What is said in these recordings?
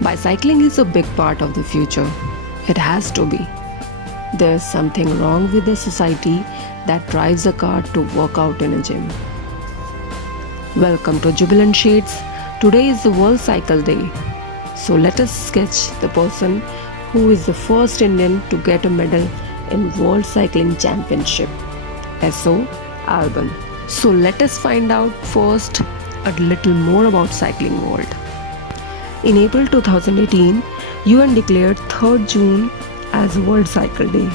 Bicycling is a big part of the future. It has to be. There's something wrong with the society that drives a car to work out in a gym. Welcome to Jubilant Shades. Today is the World Cycle Day. So let us sketch the person who is the first Indian to get a medal in World Cycling Championship. S.O. Albon. So let us find out first a little more about cycling world. In April 2018, UN declared 3rd June as World Cycle Day.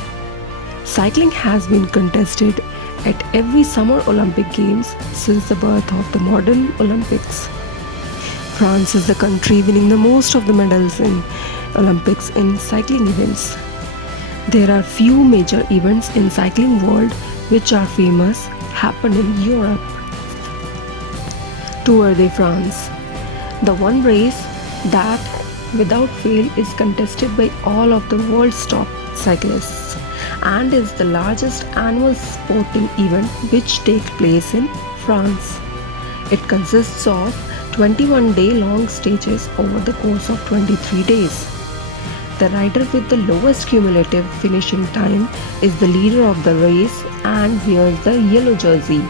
Cycling has been contested at every Summer Olympic Games since the birth of the modern Olympics. France is the country winning the most of the medals in Olympics in cycling events. There are few major events in cycling world which are famous happen in Europe. Tour de France, the one race that without fail is contested by all of the world's top cyclists and is the largest annual sporting event which takes place in France. It consists of 21-day-long stages over the course of 23 days. The rider with the lowest cumulative finishing time is the leader of the race and wears the yellow jersey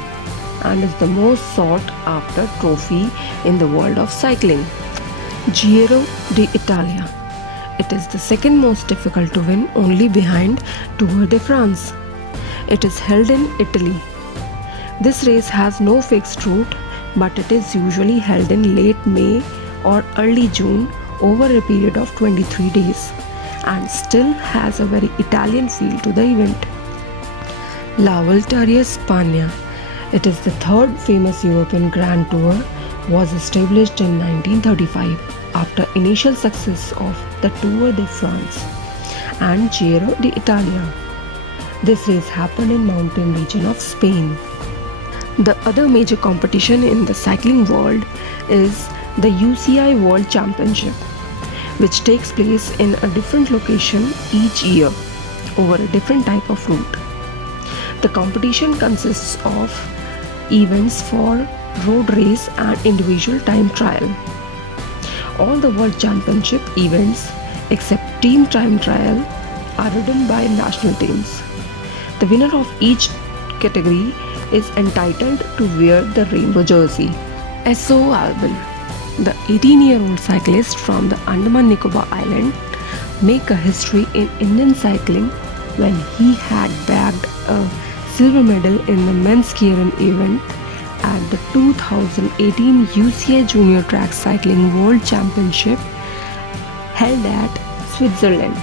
and is the most sought after trophy in the world of cycling. Giro d'Italia. It is the second most difficult to win, only behind Tour de France. It is held in Italy. This race has no fixed route, but it is usually held in late May or early June over a period of 23 days and still has a very Italian feel to the event. La Volta a España. It is the third famous European Grand Tour, was established in 1935 after initial success of the Tour de France and Giro d'Italia. This race happened in mountain region of Spain. The other major competition in the cycling world is the UCI World Championship, which takes place in a different location each year over a different type of route. The competition consists of events for road race and individual time trial. All the World Championship events except team time trial are ridden by national teams. The winner of each category is entitled to wear the rainbow jersey. S.O. Albon, the 18-year-old cyclist from the Andaman Nicobar Island, make a history in Indian cycling when he had bagged a silver medal in the men's keirin event at the 2018 UCI Junior Track Cycling World Championship held at Switzerland.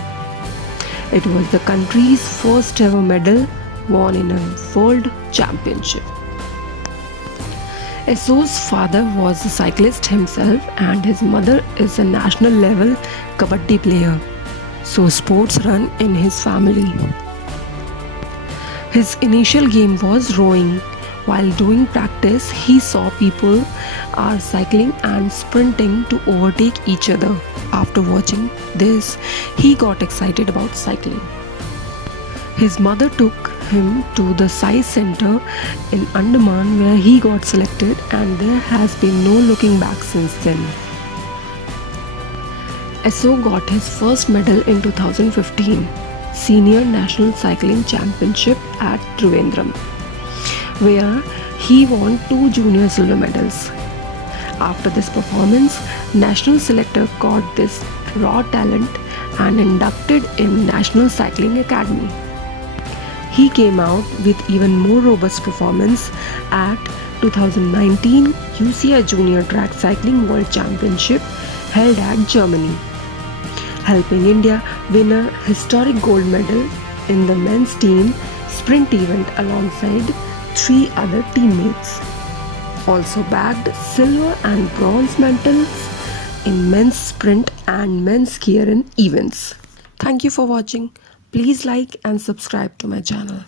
It was the country's first ever medal won in a World Championship. S.O.'s father was a cyclist himself and his mother is a national level kabaddi player, so sports run in his family. His initial game was rowing. While doing practice, he saw people are cycling and sprinting to overtake each other. After watching this, he got excited about cycling. His mother took him to the Sai Center in Andaman where he got selected and there has been no looking back since then. S.O. got his first medal in 2015 Senior National Cycling Championship at Trivandrum, where he won 2 junior silver medals. After this performance, national selector caught this raw talent and inducted in National Cycling Academy. He came out with even more robust performance at 2019 UCI Junior Track Cycling World Championship held at Germany, helping India win a historic gold medal in the men's team sprint event alongside 3 other teammates. Also bagged silver and bronze medals in men's sprint and men's keirin events. Thank you for watching. Please like and subscribe to my channel.